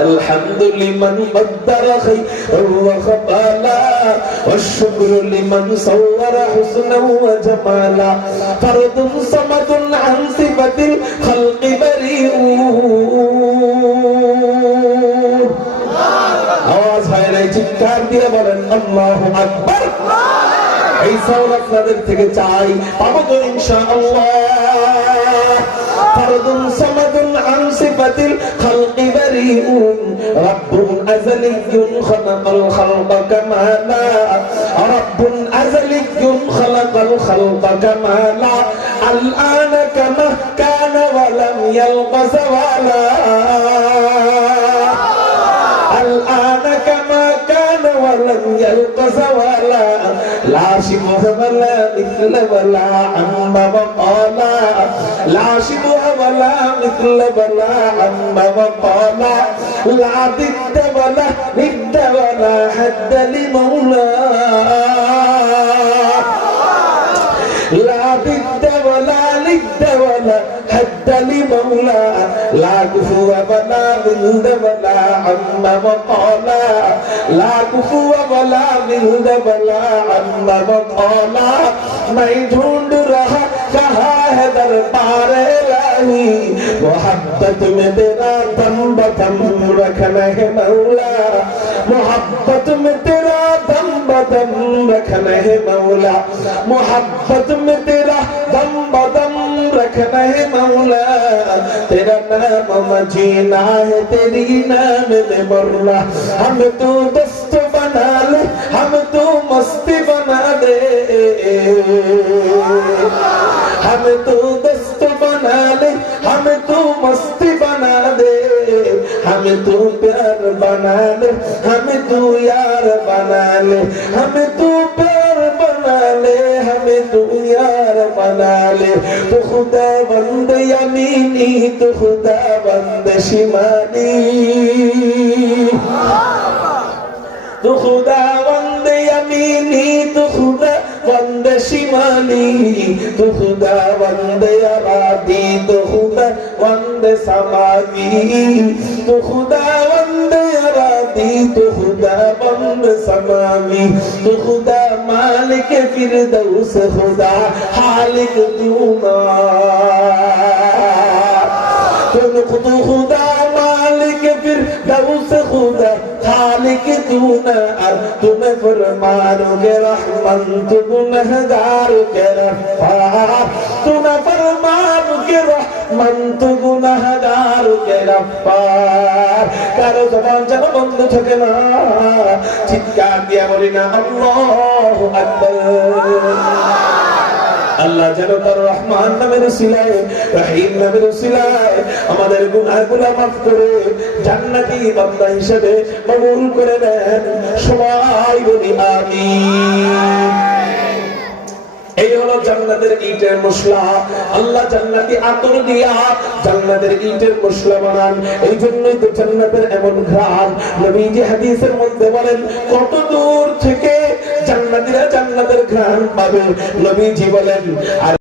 الحمد لمن قدر خيرا وخبالا والشكر لمن صور حسنا وجمالا فرد صمد عن صفة الخلق بريء আওয়াজ হয় নাই চিৎকার দিয়ে বলেন আল্লাহু আকবার এই সাউন্ড আপনাদের থেকে চাই পাবো তো ইনশাআল্লাহ ফরদুন সামাদুন আন সিফাতিল খালকি বারিউন রাব্বুন আযালিয়্যুন খালাকাল খালকা কামালা রাব্বুন আযালিয়্যুন খালাকাল খালকা কামালা আল-আনা কামা কানা ওয়া লাম ইয়ালকা যাওয়ালা الآن كما كان ولم يلق زوالا لا شبه ولا مثل ولا عم وقالا لا شبه ولا مثل ولا عم وقالا لا ضد ولا ند ولا حد لمولاه لا ضد ولا ند ولا حد لمولاه لا كفو ولا ضد ولا عم وقالا لا كفو ولا ضد ولا عم وقالا मैं ढूंढ रहा कहाँ है दरबार इलाही मोहब्बत में तेरा दम बदम रखना है मौला मोहब्बत में तेरा दम बदम रखना है मौला मोहब्बत में तेरा दम बदम रखना है मौला तेरा नाम मजीना है तेरी नाम में मरना हम तो दस्त बना ले हम तो मस्ती बना दे हम तो दस्त बना ले हम तो मस्ती बना दे हम तो प्यार बना ले हम तो यार बना ले हम तो प्यार बना ले हम तो यार बना ले तो खुदा बंद यमीनी तो खुदा बंद शिमाली तो खुदा बंद यमीनी तो खुदा बंद शिमाली तो खुदा बंद अरादी तो खुदा बंद समावी तो खुदा बंद अरादी तो खुदा बंद समावी तो खुदा मालिक फिरदौस खुदा हालिक दूना तो खुदा मालिक फिरदौस खुदा खालिक तूना तुम्हें फरमानो के रहमन तू गुनहगार के रफ़ा तूने फरमानो के रहमन तू गुनहगार के रफ़ा कारो ज़बान जानो बंद থাকে না চিৎকার দিয়ে বলি না আল্লাহু আকবার আল্লাহ যেন তার রহমান নামের উসিলায় রহিম নামের উসিলায় আমাদের গুনাহগুলো মাফ করে জান্নাতি বান্দা হিসেবে কবুল করে নেন সবাই বলি আমিন এই হলো জান্নাতের ইটের মশলা আল্লাহ জান্নাতি আতর দিয়া জান্নাতের ইটের মশলা বানান এইজন্যই তো জান্নাতের এমন ঘ্রাণ নবীজি হাদিসের মধ্যে বলেন কত দূর থেকে জান্নাতীরা জান্নাতের ঘ্রাণ পাবে নবীজি বলেন আর